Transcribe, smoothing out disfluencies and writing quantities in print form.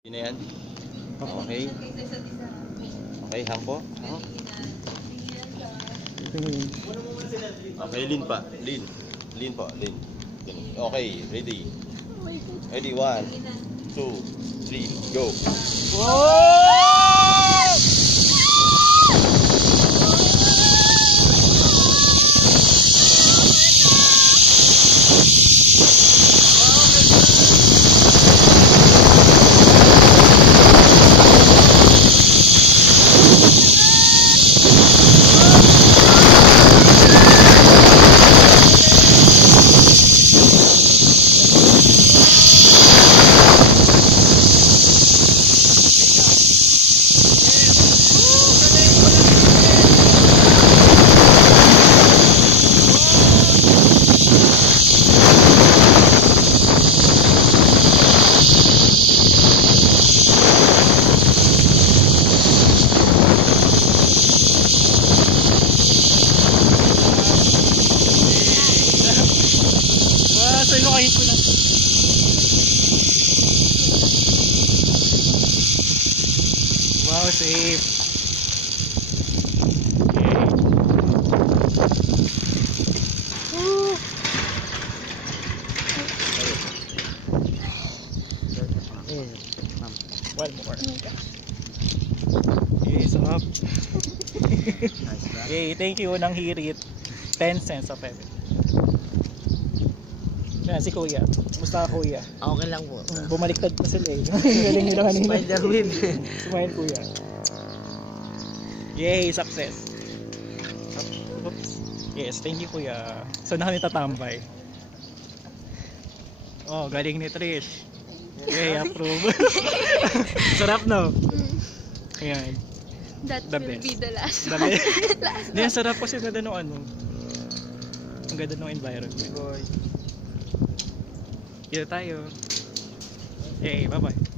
Yun na yan. Okay. Okay, hang po. Okay, lean pa. Lean. Lean po, lean. Okay, ready. Ready, 1, 2, 3, go. Wow, safe. Okay. One more. Okay, so up. Okay, thank you ng hirit. 10 cents of heaven. Yan si Kuya. Kumusta ka, Kuya? Okay lang po. Bumaliktad pa sila eh. Galing nila kanina. Spider win. Smile, Kuya. Yay, success. Oops. Yes, thank you, Kuya. So na kami tatambay. Oh, galing ni Trish. Yay, approve. Sarap, no? Ayan. That The will best. be the last The one. best. Last Hindi, ang sarap kasi ganda ng ano. Ang ganda ng environment. Boy. Kita tayo. Yay, bye-bye.